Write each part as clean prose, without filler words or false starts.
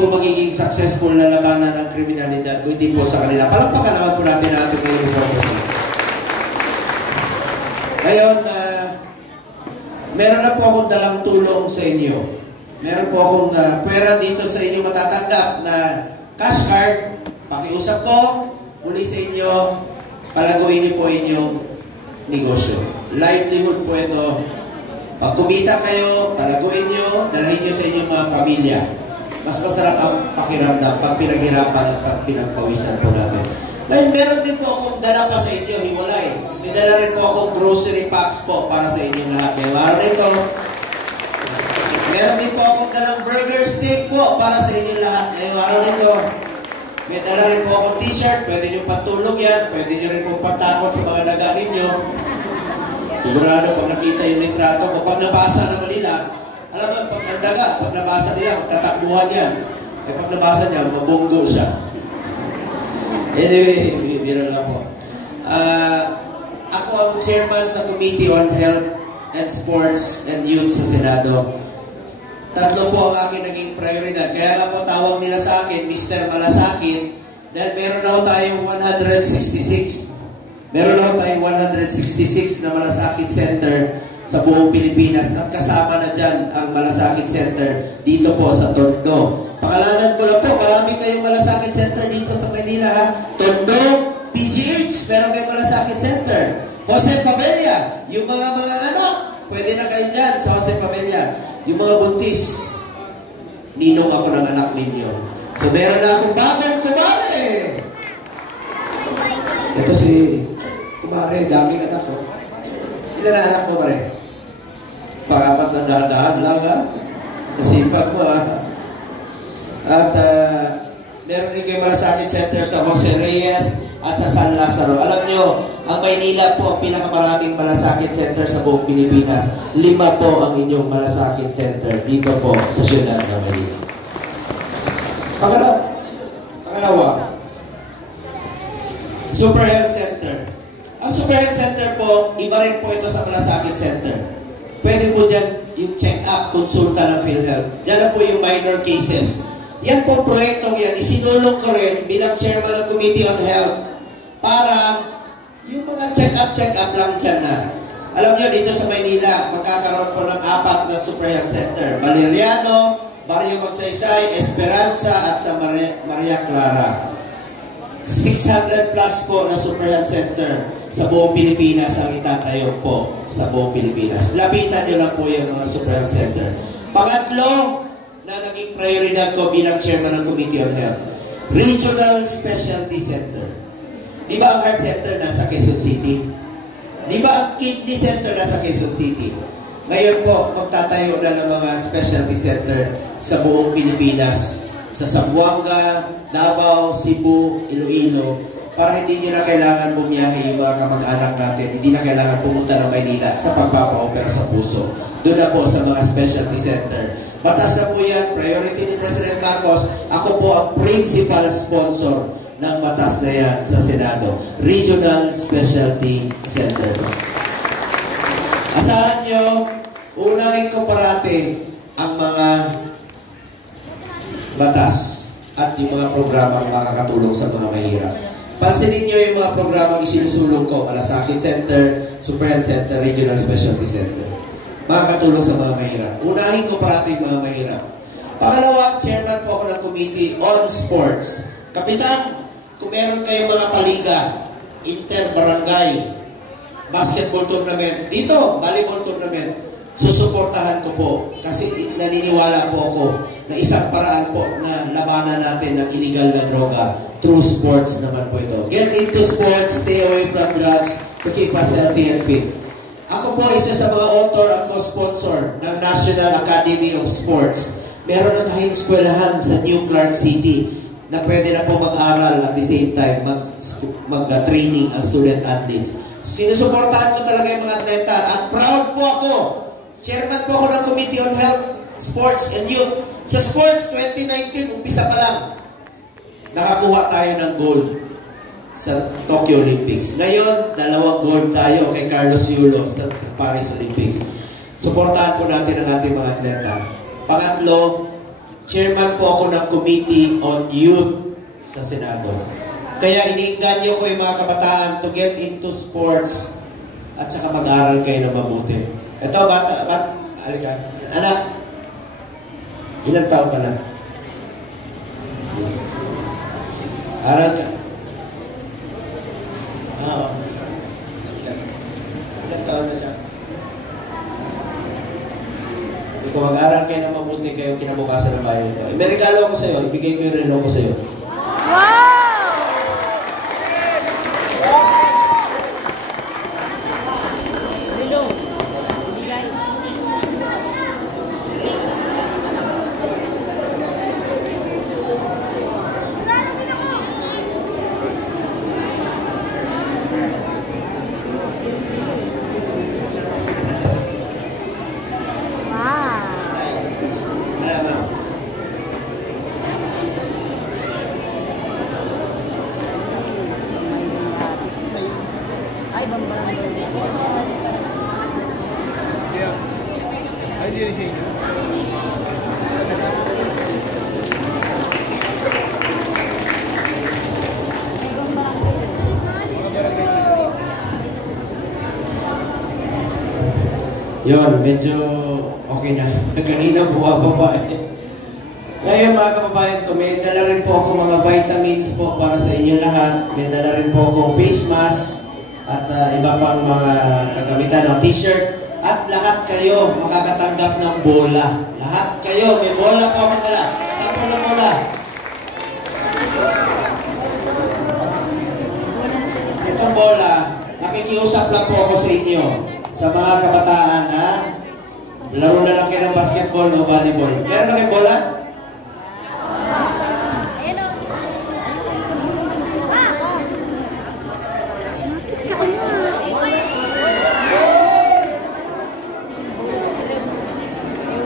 po magiging successful na labanan ng kriminalidad kung hindi po sa kanila. Palakpakan naman po natin ang ating uniform. Ngayon, meron na po akong dalang tulong sa inyo. Meron po akong pera dito sa inyo matatanggap na cash card. Pakiusap ko, muli sa inyo, palaguin niyo po inyong negosyo. Livelihood po ito. Pag kumita kayo, talaguin nyo, dalhin nyo sa inyong mga pamilya. Mas masarap ang pakiramdam pag pinaghirapan at pag pinagpawisan po natin. Ngayon, meron din po akong dala pa sa inyo, hiwalay. May dala rin po akong grocery packs po para sa inyong lahat. Ngayong araw na ito, meron din po akong dalang burger steak po para sa inyong lahat. Ngayong araw na ito, may dala rin po akong t-shirt, pwede nyo patulog yan, pwede nyo rin po patakot sa mga daga ninyo. Sigurado pag nakita yung litrato ko, pag nabasa naman nila, alam mo, pag ang daga, pag nabasa nila, magtatakbuhan yan. Eh pag nabasa niya, mabunggo siya. Anyway, biro lang po. Ako ang chairman sa Committee on Health and Sports and Youth sa Senado. Tatlo po ang aking naging prioridad. Kaya nga po tawag nila sa akin, Mr. Malasakit, dahil meron na ho tayong 166. Meron na ho tayong 166 na Malasakit Center sa buong Pilipinas at kasama na dyan ang Malasakit Center dito po sa Tondo. Pakalanan ko lang po, marami kayong Malasakit Center dito sa Manila ha. Tondo, PGH, meron kayong Malasakit Center. Jose Pabella, yung mga anak, pwede na kayo dyan sa Jose Pabella. Yung mga buntis, ninong ako ng anak ninyo. So meron na akong bagong kumare. Ito si kumare, daming anak ko. Ilan na anak mo, pare? Pang-apat na dahan-dahan lang, ha? Nasipag mo, ha? At meron din kayo Malasakit Center sa Jose Reyes at sa San Lazaro. Alam nyo, ang Maynila po ang pinakamaraming Malasakit Center sa buong Pilipinas. 5 po ang inyong Malasakit Center dito po sa siyudad ng Manila. Pangalawa, Super Health Center. Ang Super Health Center po, iba rin po ito sa Malasakit Center. Pwede po dyan yung check-up, konsulta ng PhilHealth. Dyan po yung minor cases. Yan po proyektong yan, isinulong ko rin bilang chairman ng Committee on Health para yung mga check-up lang dyan na. Alam nyo, dito sa Maynila, magkakaroon po ng 4 na Super Health Center. Valeriano, Barrio Magsaysay, Esperanza at sa Maria Clara. 600 plus po na Super Health Center sa buong Pilipinas ang itatayo po sa buong Pilipinas. Lapitan nyo lang po yung mga Super Health Center. Pangatlo na naging prioridad ko bilang chairman ng Committee on Health, Regional Specialty Center. Di ba ang Heart Center nasa Quezon City? Di ba ang Kidney Center nasa Quezon City? Ngayon po, magtatayo na ng mga specialty center sa buong Pilipinas. Sa Zamboanga, Davao, Cebu, Iloilo, para hindi nyo na kailangan bumiyahe yung mga kamag-anak natin. Hindi na kailangan pumunta ng Maynila sa pagpapa-opera sa puso. Doon na po sa mga specialty center. Batas na po yan, priority ni President Marcos. Ako po ang principal sponsor ng batas na yan sa Senado. Regional Specialty Center. Asahan nyo, unahin ko parati ang mga batas at yung mga programang makakatulong sa mga mahirap. Pansinin nyo yung mga programang isinusulong ko, Malasakit Center, Super Health Center, Regional Specialty Center. Makakatulong sa mga mahirap. Unahin ko parati yung mga mahirap. Pangalawa, chairman po ako ng Committee on Sports. Kapitan, kung meron kayong mga paliga, inter-barangay, basketball tournament, dito, volleyball tournament, susuportahan ko po kasi naniniwala po ako na isang paraan po na labanan natin ng illegal na droga through sports naman po ito. Get into sports, stay away from drugs to keep us healthy and fit. Ako po isa sa mga author at co-sponsor ng National Academy of Sports. Meron na tayong eskwelahan sa New Clark City na pwede na po mag-aral at the same time mag-training ang student athletes. Sinusuportahan ko talaga yung mga atleta at proud po ako. Chairman po ako ng Committee on Health, Sports and Youth. Sa sports, 2019, umpisa pa lang. Nakakuha tayo ng gold sa Tokyo Olympics. Ngayon, 2 gold tayo kay Carlos Yulo sa Paris Olympics. Suportahan po natin ang ating mga atleta. Pangatlo, chairman po ako ng Committee on Youth sa Senado. Kaya iniinganyo ko yung mga kabataan to get into sports at saka mag-aral kayo na mabuti. Ito, halika. Anak, ilang taon ka na? Aral ka. Oo. Ilang taon na siya? Kung mag-aral kayo na mabuti kayo kinabukasan ng bayan ito. May regalo ako sa iyo. Ibigay ko yung relo ko sa iyo. Wow! Relo. Ay, bambarang. Ay, di rin siya inyo. Yun, medyo okay na. Kanina bumababa eh. Ngayon mga kababayan ko, may dala rin po ako mga vitamins po para sa inyo lahat. May dala rin po akong face mask at iba pang mga kagamitan ng t-shirt. At lahat kayo makakatanggap ng bola. Lahat kayo, may bola po akong dala. Saan po ng bola? Itong bola, nakikiusap lang po ako sa inyo. Sa mga kabataan na laro na lang kayo ng basketball o volleyball. Meron na kayong bola?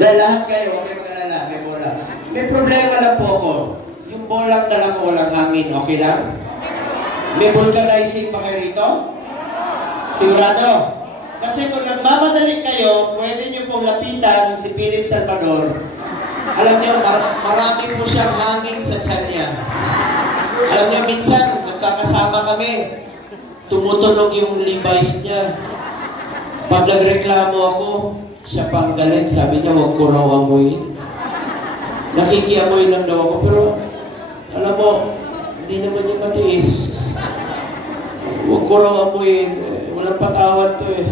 Lahat kayo, huwag kayo mag-alala, may bola. May problema lang po ako. Yung bolang dala ko walang hangin, okay lang? May vulcanizing pa kayo rito? Sigurado? Kasi kung nagmamadali kayo, pwede nyo pong lapitan si Philip Salvador. Alam nyo, marami po siyang hangin sa tiyan niya. Alam nyo, minsan, nagkakasama kami. Tumutunog yung Levi's niya. Pag nagreklamo ako, siya pang galit. Sabi niya, huwag ko raw amoyin. Nakikiamoy lang daw ako. Pero, alam mo, hindi naman niya matiis. Huwag ko raw amoyin. Walang patawad to eh.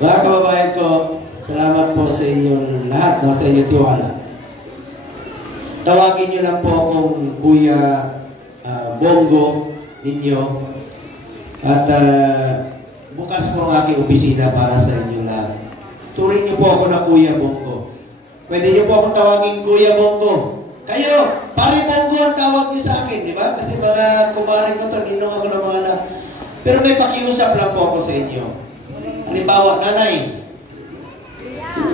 Mga kababayan ko, salamat po sa inyong lahat, sa inyong tiwala. Tawagin niyo lang po akong Kuya Bongo ninyo. At bukas po ang aking opisina para sa inyong lahat. Turing niyo po ako na Kuya Bongo. Pwede niyo po akong tawagin Kuya Bongo. Kayo, Pare Bongo ang tawag niyo sa akin, di ba? Kasi mga kumarin ko to, ninong ako ng mga anak. Pero may pakiusap lang po ako sa inyo. Halimbawa, nanay,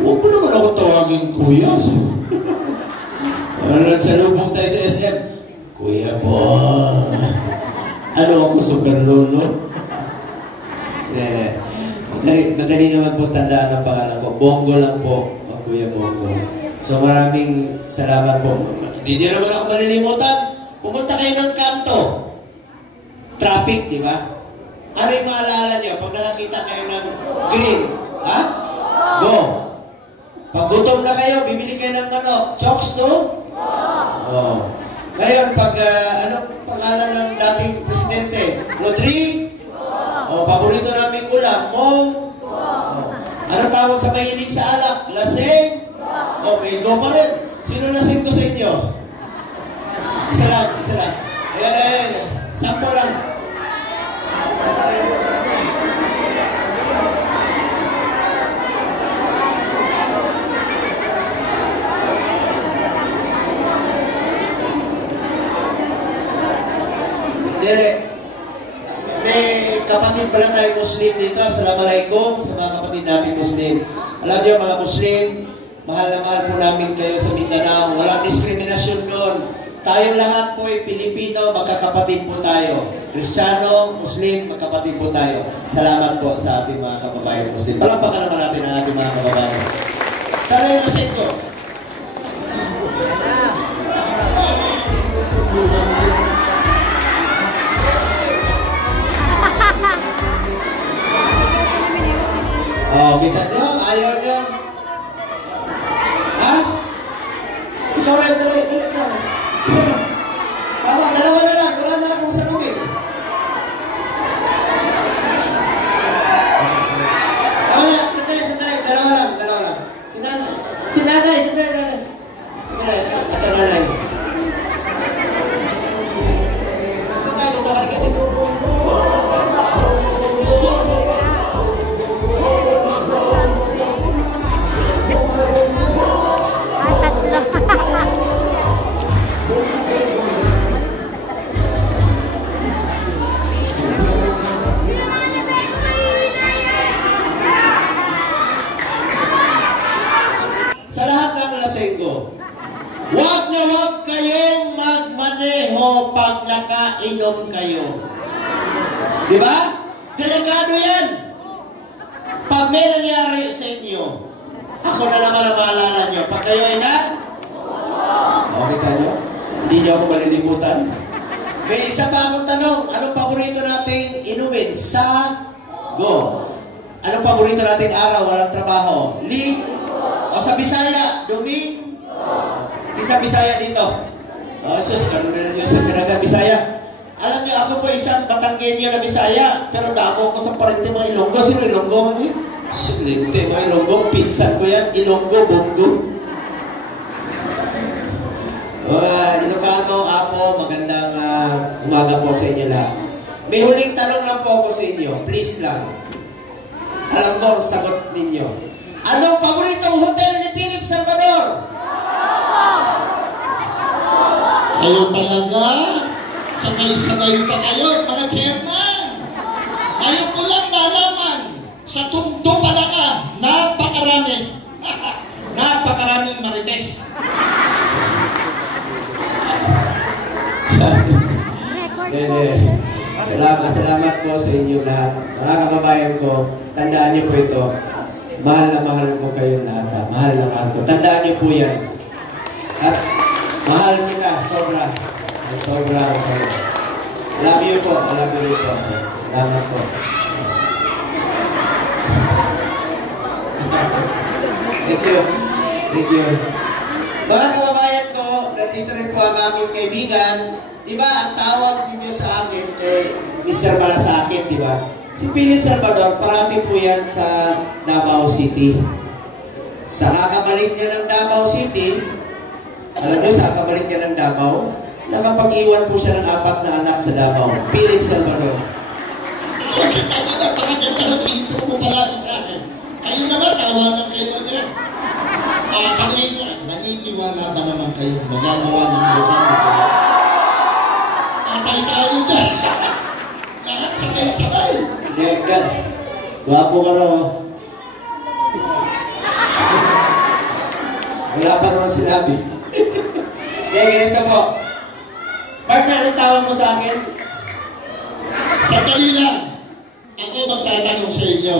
huwag mo naman ako tawagin kuya. Nagsalubong tayo sa SM. Kuya po. Ano ako, super lolo? Madali naman po tandaan ang pangalan ko. Bongo lang po, Kuya Bongo. So maraming salamat po. Hindi naman ako malilimutan. Pumunta kayo ng kanto. Traffic, di ba? Ano yung maalala niyo pag nakakita kayo ng green? Ha? Go! Pag gutom na kayo, bibili kayo ng manok. Chokes, no? Oh. Ngayon, pag ano pangalan ng dating presidente? Rodrigo? Oh, paborito namin ulam. Mong? Oh. Anong tawag sa mahilig sa alak? Lasing? Oh, may go pa rin. Sino lasing ko sa inyo? Isa lang, isa lang. Ayan, ayan. Sampo lang. May kapatid pala tayo Muslim dito. Assalamualaikum sa mga kapatid natin Muslim. Alam niyo mga Muslim, mahal na mahal po namin kayo sa Mindanao. Walang diskriminasyon doon. Tayo lahat po ay Pilipino, magkakapatid po tayo. Kristiyano, Muslim, magkapatid po tayo. Salamat po sa ating mga kababayan Muslim. Palakpakan naman natin ang ating mga kababayan Muslim. Sana yung lasing ko. kita nyo? Ayaw nyo? Ha? Ikaw rin, dali, ikaw. Isa na. Tama, dalawa na lang. Wala na akong salamin. Tama na, sandali. Dalawa lang. Si nanay. Sandali, at ang nanay. Dito, halika dito. Sa lahat ng lasenggo, huwag na huwag kayong magmaneho pag nakainom kayo. Di ba? Delikado yan. Pag may nangyari sa inyo, ako na naman ang maalala nyo. Pag kayo ay kita nyo? Hindi nyo ako malilimutan. May isa pa akong tanong. Anong paborito nating inumin? Sago. Anong paborito nating araw? Walang trabaho? O sa Bisaya, Isa Bisaya dito. Sus, ano na yun sa pinaka-Bisaya? Alam niyo, ako po isang Batanggenyo na Bisaya, pero damo ko sa parente mga Ilonggo. Sino Ilonggo? Ano yun? Silente, mga Ilonggo. Pinsan ko yan. Ilonggo, Bongo. Ilocano, Apo, magandang umaga po sa inyo lahat. May huling tanong lang po ako sa inyo. Please lang. Alam ko ang sagot ninyo. Anong paboritong hotel ni Philip Salvador? Kayo talaga? Sabay-sabay pa kayo, mga chairman. Ngayon ko lang malaman, sa Tondo pala napakarami. Napakaraming marites. Salamat po sa inyo lahat. Mga kababayan ko, tandaan niyo po ito. Mahal na mahal ko kayong lahat. Mahal na mahal ko. Tandaan niyo po yan. At mahal kita, sobra. Sobra. Love you po. Love you po. Salamat po. Thank you. Thank you. Mga kababayan ko, nandito rin po ang aming kaibigan. Diba, ang tawag niyo sa akin kay Mr. Malasakit, diba? Si Philip Salvador, parati po yan sa Davao City. Sa kakabalik niya ng Davao City, alam niyo, sa kakabalik niya ng Davao, nakapag-iwan po siya ng 4 na anak sa Davao. Philip Salvador. Napakaganda ng intro mo palagi sa akin. Kayo naman, tawanan kayo agad. Maniniwala ba naman kayo magagawa ng mukhang ito? Tayo na. Lahat sabay-sabay. Guwapo ka na, oh. Wala pa naman sinabi. Kaya ganito po. Partner, anong tawag mo sa akin? Sandali lang. Ako magtatanong sa inyo.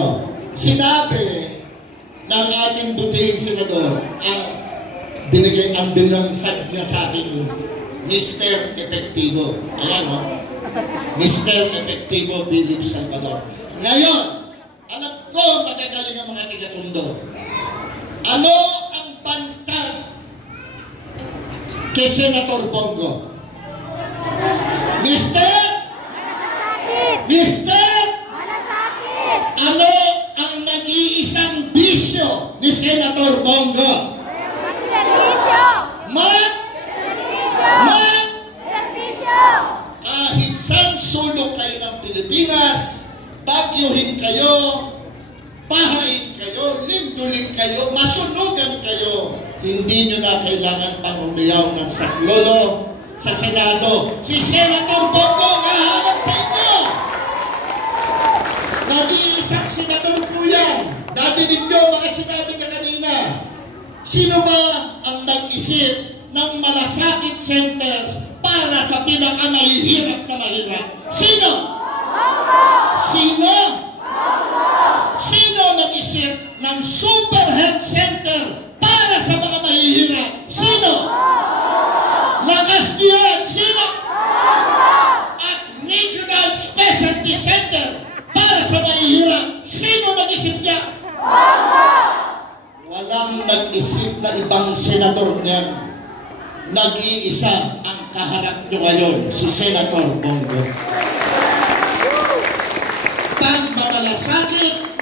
Sinabi ng ating butihing senador ang binansad niya sa akin Mr. Epektibo. Ayan, no? Mr. Epektibo Philip Salvador. Ngayon, alam ko magagaling ang mga tiga-Tondo. Ano ang bansag kay Senator Bongo? Mr. Ano ang nag-iisang bisyo ni Senator Bongo? Kahit saan sulok kayo ng Pilipinas, bagyuhin kayo, bahain kayo, lindulin kayo, masunugan kayo, hindi nyo na kailangan pang umiyaw ng saklolo sa Senado. Si Senator Bongo nahanap sa inyo. Nag-iisang senador po yan. Nadinig nyo mga sinabi niya kanina. Sino ba ang nag-isip ng Malasakit Centers para sa pinakamahihirap na mahirap? Sino? Sino nag-isip ng Super Health Center para sa mga mahihirap? Sino? Lakas diyan! Sino? At Regional Specialty Center para sa mahihirap. Sino nag-isip niya? Walang nag-isip na ibang senador niyan. Nag-iisa ang kaharap nyo ngayon, si Senator Bongo. Pag mamalasakit,